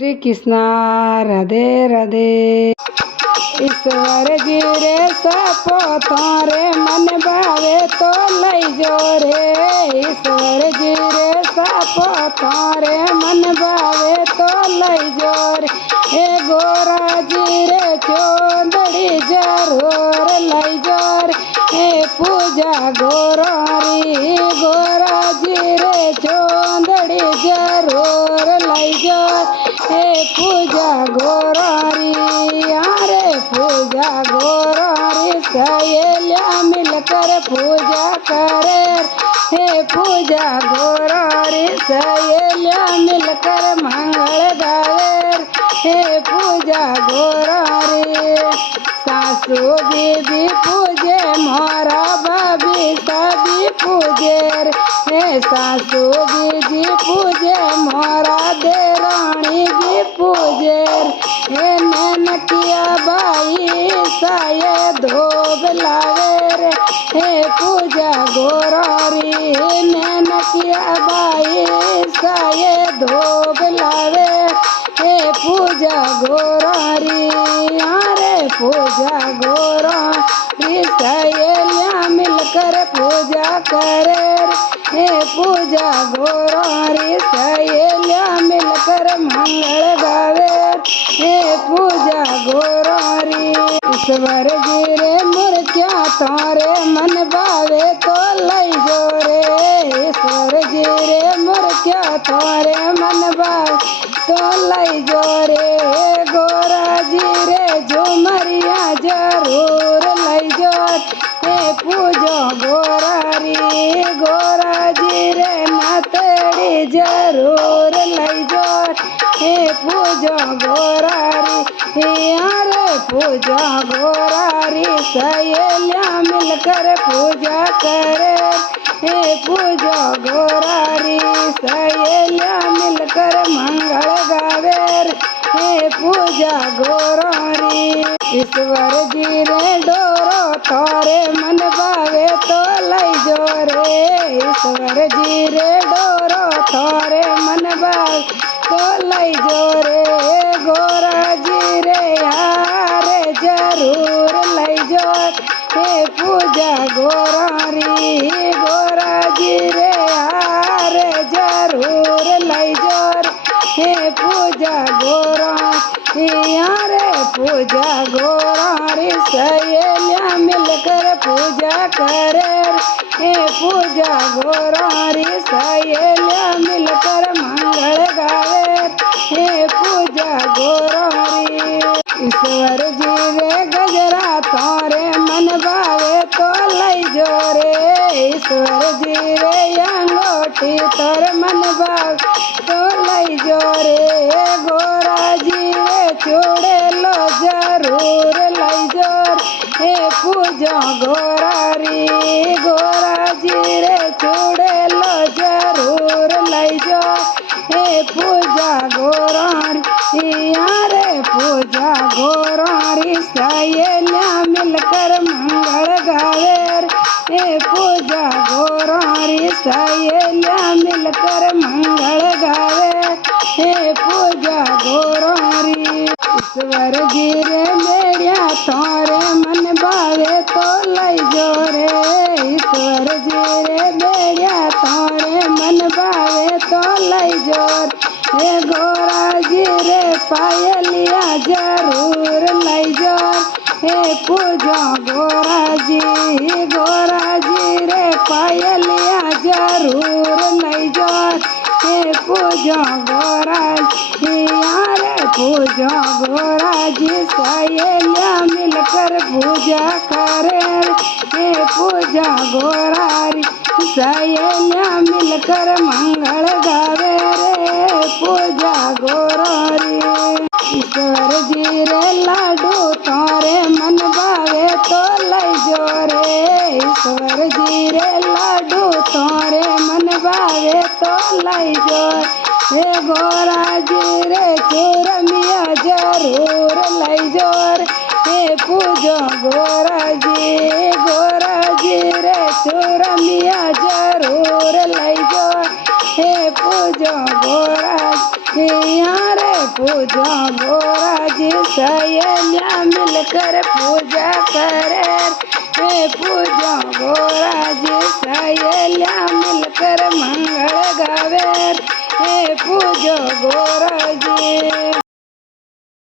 श्री कृष्णा राधे राधे। ईश्वर जी रे सपो थारे मन भावे तो लई जो रे। ईश्वर जी रे सपो थारे मन भावे तो लई जो रे। हे गोरा जी रे चोंदड़ी जरूर लई जो रे। हे पूजा गोरारी गोरा जी रे चोंदड़ी जरूर लई जो हे पूजा गोरारी। यारे पूजा गोरारी सहेलिया मिलकर पूजा करे। हे पूजा गोरारी सहेलिया मिलकर मंगल गावे। हे पूजा गोरारी सासू बीबी पूजे मोरा भाभी सभी पूजे। हे सासू बीबी पूजे मोरा देरानी भी पूजे। हे ननकिया बाई साये धोब लावे रे। हे पूजा गोरारी ननकिया बाई साये धोब लावे। हे पूजा गोरारी यारे पूजा गोरारी सहेलिया मिलकर पूजा करे। हे पूजा गोरारी सहेलिया मिलकर मंगल गावे। हे पूजा गोरारी ईश्वर जी रे मुर्चा तारे मन भावे तो लई जो रे। ईश्वर जी रे मुर्चा तारे मन भावे तो लई जो रे। गोरा जी रे झुमरिया जरूर लई जो। हे पूजा गोरारी गोरा जी रे नातड़ी जरूर लई जो। हे पूजा गोरारी यारे पूजा गोरारी सहेलिया मिलकर पूजा करे। हे पूजा गोरारी सहेलिया मिलकर मंगल गावे। हे पूजा गोरारी ईश्वर जी रे डोरो तारे मन भावे तो लई जो रे। ईश्वर जी रे डोरो तारे मन भावे तो लई जो रे। गोरा जी रे यारे जरूर लई जो। हे पूजा गोरारी गोरा जी रे यारे जरूर लई जो। हे पूजा गोरारी यारे पूजा गोरारी सहेलिया मिलकर पूजा करे। हे पूजा गोरारी सहेलिया मिलकर मंगल गावे। हे पूजा गोरारी ईश्वर जी रे गजरा तारे मन भावे तो लई जो रे। ईश्वर जी रे अंगूठी तोर मन भावे तो लई जो रे। गोरा जी रे चूड़े लो जरूर लई जो। हे पूजा गोरारी गोरा जी रे चूड़े लो जरूर लई जो। हे पूजा गोरारी यारे पूजा गोरारी सहेलिया मिलकर मंगल गावे। हे पूजा गोरारी सहेलिया मिलकर मंगल गावे। हे पूजा गोरारी ईश्वर जी रे मेरिया तारे मन भावे तो लई जो रे। ईश्वर जी रे मेरिया तारे मन भावे तो लई जो। हे गोरा जी रे पायलिया जरूर लई जो। हे पूजा गोरा जी रे पायलिया जरूर लई जो। हे पूजा गोरा यारे पूजा गोरा जी सहेलिया मिलकर पूजा करे। हे पूजा गोरारी सहेलिया मिलकर मंगल गावे रे। पूजा गोरारी ईश्वर जी रे लाडू तारे मन भावे तो लई जो रे। ईश्वर जी रे लाडू तारे मन भावे तो लई जो। हे गोरा जी रे चूरमिया जरूर लई जो। हे पूजा गोरा जी रे चूरमिया जरूर लई जो। हे पूजा गोरा यारे पूजो गोराजी सहेलियाँ मिलकर पूजा करे। हे पूजो गोराजी सहेलियाँ मिलकर मंगल गावे। हे पूजो गोराजी।